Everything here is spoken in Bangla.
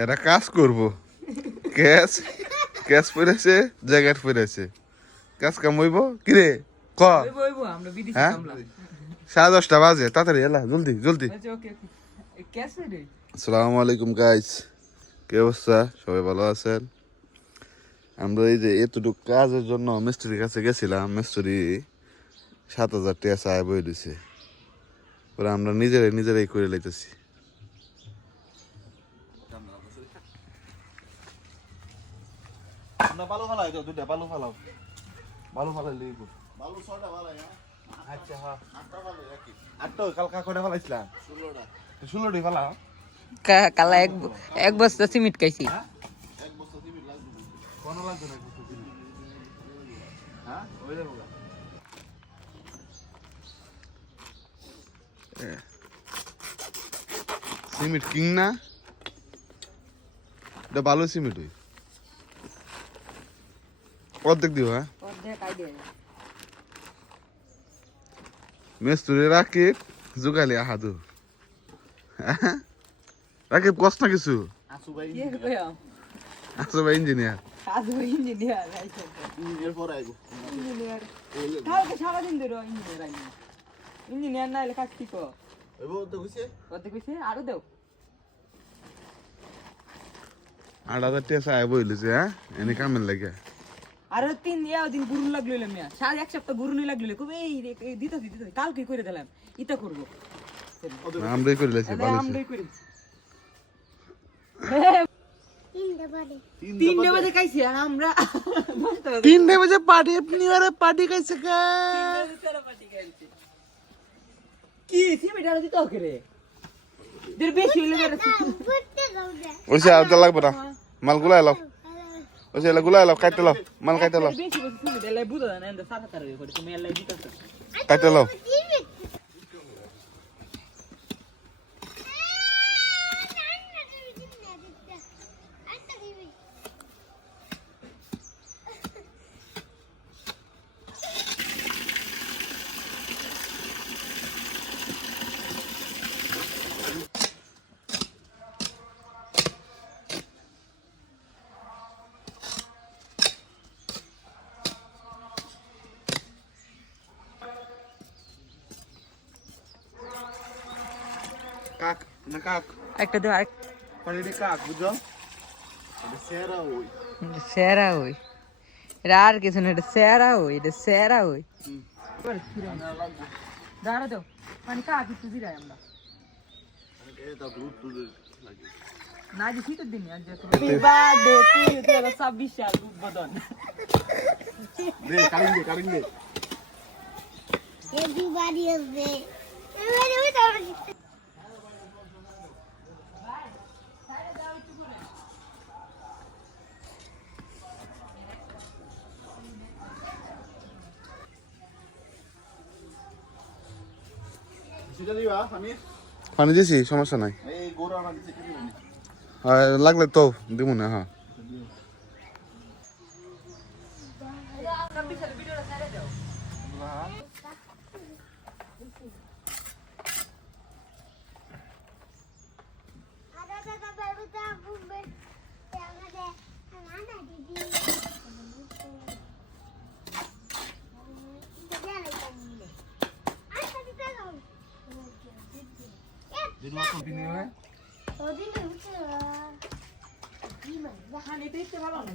এরা কাজ করব। ক্যাশ ক্যাশ পড়েছে জ্যাকেট পড়েছে কাজ কামাইব কিরে ক? হ্যাঁ? সাড়ে দশটা বাজে তাড়াতাড়ি এলা জলদি জলদি। আচ্ছা আসসালামু আলাইকুম গাইস কি অবস্থা? সবাই ভালো আছেন? আমরা এই যে এতটুকু কাজের জন্য মিস্ত্রির কাছে গেছিলাম মিস্ত্রি সাত হাজার টাকা চায় বই দিছে। পরে আমরা নিজেরাই নিজেরাই করে লাইতেছি। না বালু ফালাই তো দুটা বালু ফালাও। বালু ফালাই লিখব বালু ছটা ফালাই আচ্ছা হ্যাঁ। আটটা কালকা করে ফালাইছিলাম ষোলোটা। ষোলোটি ফালা কালা এক এক বস্তা সিমেন্ট খাইছি। কোনো লাগবে না কিছু দিন হ্যাঁ? ওই যাব সিমেন্ট কিং না? এটা ভালো সিমেন্ট ওই অর্ধেক দিব হ্যাঁ? মেস্তুরি রাকিব জুগালি আহাদু। রাকিব কষ্ট না কিছু? আসু ভাই কি কইয়া আসো ভাই ইঞ্জিনিয়ার ইঞ্জিনিয়ার না। কাজ কি কো? ওইবো তো কইছে কত কইছে আরও দেও। আট হাজার টাকা বইলিছে হ্যাঁ? এনে কামের লাগে। আরও তিন দিন গুরুন লাগল মিয়া। সারা এক সপ্তাহ গুরুনি লাগল কবে এই দিতে দিতে কালকে করে দিলাম। ইতা করব। আমরাই করে লাইছি ভালো আমরাই করি তিনটে বাজে খাইছি আর আমরা তিনটে বাজে পার্টি আপনি আরে পার্টি খাইছে কা? কি সিমেন্ট দিতে হবে রে? দের বেশি হইলে আর লাগবে না। মাল গুলাই লাও যে এলা গুলাই লাও কাটতে লাও মাল কাটতে লাও বেশি বেশি সিমেন্ট এলাই বুঝা না এন্ড সারা তার করে তুমি এলাই দিতে কাটতে লাও কাক না কাক? একটা দাও আরেক পানিটি কাক বুঝছ এটা সেরা ওই। সেরা হই এটা আর কিছু না এটা সেরা হই এটা সেরা হই দাঁড়া দাও মানে কা কিছু দিরাই আমরা। এটা দুধ দুধ লাগে। না যে শীতের দিনে আর বার্থডে টু ইউ তোর ছাব্বিশ সাল উদ্বোধন। দে কালিং দে কালিং দে। Everybody is there. Everybody without সেটা পানি দিছি সমস্যা নাই। লাগলে তো দিব না দিছে কি দিবেন আর লাগলে তো দিব না হ্যাঁ দিনবা কন্টিনিউ হয় পানি দিতে ভালো না